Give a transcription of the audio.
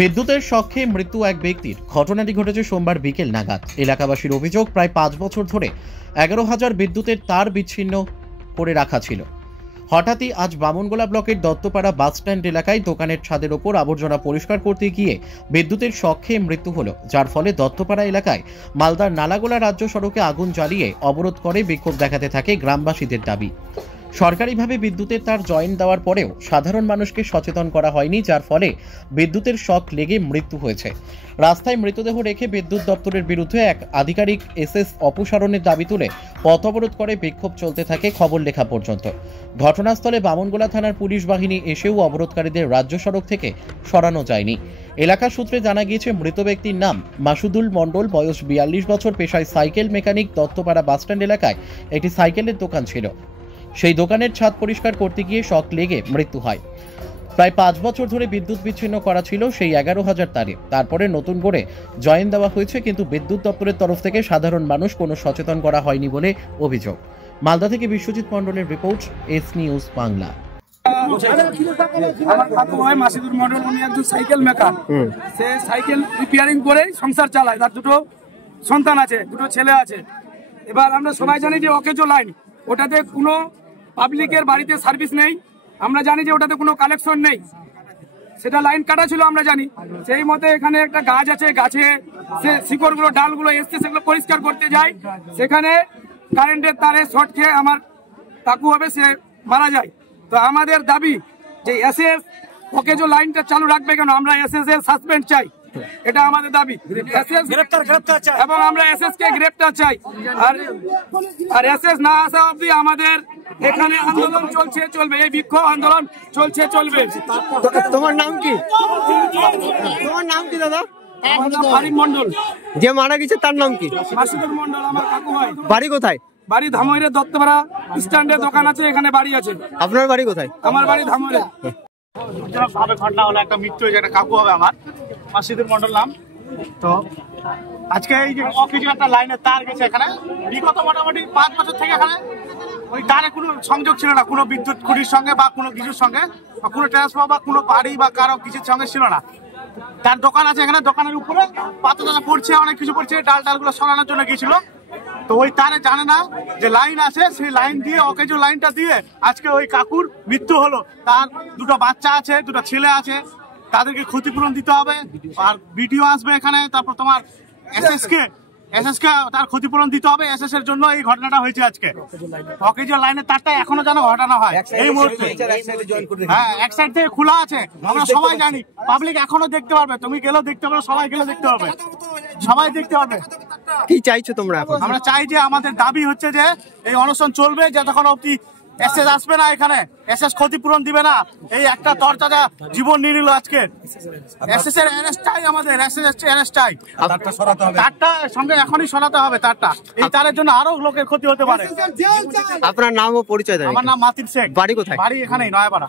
বিদ্যুতের শখে মৃত্যু এক ব্যক্তির। ঘটনাটি ঘটেছে সোমবার বিকেল নাগাদ। এলাকাবাসীর অভিযোগ, প্রায় 5 বছর ধরে 11,000 বিদ্যুতের তার বিচ্ছিন্ন করে রাখা ছিল। হঠাৎই আজ বামনগোলা ব্লকের দত্তপাড়া বাসস্ট্যান্ড এলাকায় দোকানের ছাদের ওপর আবর্জনা পরিষ্কার করতে গিয়ে বিদ্যুতের শখে মৃত্যু হলো, যার ফলে দত্তপাড়া এলাকায় মালদার নালাগোলা রাজ্য সড়কে আগুন জ্বালিয়ে অবরোধ করে বিক্ষোভ দেখাতে থাকে গ্রামবাসীদের দাবি। সরকারিভাবে বিদ্যুতের তার জয়েন্ট দেওয়ার পরেও সাধারণ মানুষকে সচেতন করা হয়নি, যার ফলে বিদ্যুতের শক লেগে মৃত্যু হয়েছে। রাস্তায় মৃতদেহ রেখে বিদ্যুৎ দপ্তরের বিরুদ্ধে এক আধিকারিক এসএস অপসারণের দাবি তুলে পথ অবরোধ করে বিক্ষোভ চলতে থাকে খবর লেখা পর্যন্ত। ঘটনাস্থলে বামনগোলা থানার পুলিশ বাহিনী এসেও অবরোধকারীদের রাজ্য সড়ক থেকে সরানো যায়নি। এলাকা সূত্রে জানা গিয়েছে, মৃত ব্যক্তির নাম মাসুদুল মণ্ডল, বয়স 42 বছর, পেশায় সাইকেল মেকানিক। দত্তপাড়া বাসস্ট্যান্ড এলাকায় একটি সাইকেলের দোকান ছিল। সেই দোকানের ছাদ পরিষ্কার করতে গিয়ে শক লেগে মৃত্যু হয়। প্রায় 5 বছর ধরে বিদ্যুৎ বিচ্ছিন্ন করা ছিল সেই 11,000 তারে। তারপরে নতুন করে জয়েন দেওয়া হয়েছে, কিন্তু বিদ্যুৎ দপ্তরের তরফ থেকে সাধারণ মানুষ কোনো সচেতন করা হয়নি বলে অভিযোগ। মালদা থেকে বিশ্বজিৎ মণ্ডলের রিপোর্ট, এস নিউজ বাংলা। আমার কাকু হয় মাসুদুল মণ্ডল, উনি একজন সাইকেল মেকার। সে সাইকেল রিপেয়ারিং করেই সংসার চালায়। তার 2 সন্তান আছে, 2 ছেলে আছে। এবার আমরা সবাই জানি যে অকেজো লাইন, ওটাতে কোনো পাবলিকের বাড়িতে সার্ভিস নেই। আমরা জানি যে ওটাতে কোনো কালেকশন নেই, সেটা লাইন কাটা ছিল আমরা জানি। সেই মতে এখানে একটা গাছ আছে, গাছে সে শিকড়গুলো ডালগুলো এসছে, সেগুলো পরিষ্কার করতে যায়। সেখানে কারেন্টের তারে শর্ট খেয়ে আমার কাকু হবে, সে মারা যায়। তো আমাদের দাবি যে এসএস অকেজো লাইনটা চালু রাখবে কেন? আমরা এসএস এর সাসপেন্ড চাই, এটা আমাদের দাবি। এবং আমরা এসএস কে গ্রেপ্তার চাই। আর এসএস না আসা অবধি আমাদের এখানে আন্দোলন চলবে, এই বিক্ষোভ আন্দোলন চলবে। তোমার নাম কি? তোমার নাম কি দাদা? ফারিম মণ্ডল। যে মারা গেছে তার নাম কি? মাসুদুল মণ্ডল আমার কাকু হয়। বাড়ি কোথায়? বাড়ি ধামইরে, দত্তপাড়া স্ট্যান্ডে দোকান আছে, এখানে বাড়ি আছে। আপনার বাড়ি কোথায়? আমার বাড়ি ধামইরে। ভাবে ঘটনা হলো, একটা মৃত্যু হয়েছে, একটা কাকু হবে আমার, মাসুদুল মণ্ডল নাম। তো আজকে এই যে অকেজো একটা লাইনের তার গেছে এখানে, বিগত মোটামুটি 5 বছর থেকে এখানে ওই তারে কোনো সংযোগ ছিল না, কোনো বিদ্যুৎ খুঁটির সঙ্গে বা কোনো কিছুর সঙ্গে, বা কোনো ট্রান্সফর্মার বা কোনো বাড়ি বা কারো কিছুর সঙ্গে ছিল না। তার দোকান আছে এখানে, দোকানের উপরে পাতা পড়ছে, অনেক কিছু পড়ছে, ডালগুলো সরানোর জন্য গিয়েছিল। তো ওই তারে জানে না যে লাইন আছে, সেই লাইন দিয়ে অকেজো লাইনটা দিয়ে আজকে ওই কাকুর মৃত্যু হলো। তার 2টো বাচ্চা আছে, 2টো ছেলে আছে, তাদেরকে ক্ষতিপূরণ দিতে হবে। আর বিডিও আসবে এখানে, তারপর তোমার এসএস কে তার ক্ষতিপূরণ দিতে হবে। এসএস এর জন্য এই ঘটনাটা হয়েছে আজকে। অকেজো লাইনের তারটা এখনো যেন ঘটানো হয় এই মুহূর্তে। হ্যাঁ, এক সাইড থেকে খোলা আছে, আমরা সবাই জানি। পাবলিক এখনো দেখতে পারবে, তুমি গেলেও দেখতে পারবে, সবাই গেলে দেখতে পারবে, সবাই দেখতে পারবে। কি চাইছো তোমরা এখন? আমরা চাই যে আমাদের দাবি হচ্ছে যে এই অনশন চলবে যতক্ষণ অবধি এসএস আসবে না এখানে, এসএস ক্ষতিপূরণ দিবে না। এই একটা তরতাজা জীবন নিয়ে নিল আজকে। এসএস এর অ্যারেস্ট চাই আমাদের, এসএস এর অ্যারেস্ট চাই। তারটা সঙ্গে এখনই সরাতে হবে তারটা, এই তারের জন্য আরো লোকের ক্ষতি হতে পারে। আপনার নাম ও পরিচয় দেন। আমার নাম মাতিন শেখ। বাড়ি কোথায়? বাড়ি এখানেই, নয়াপাড়া।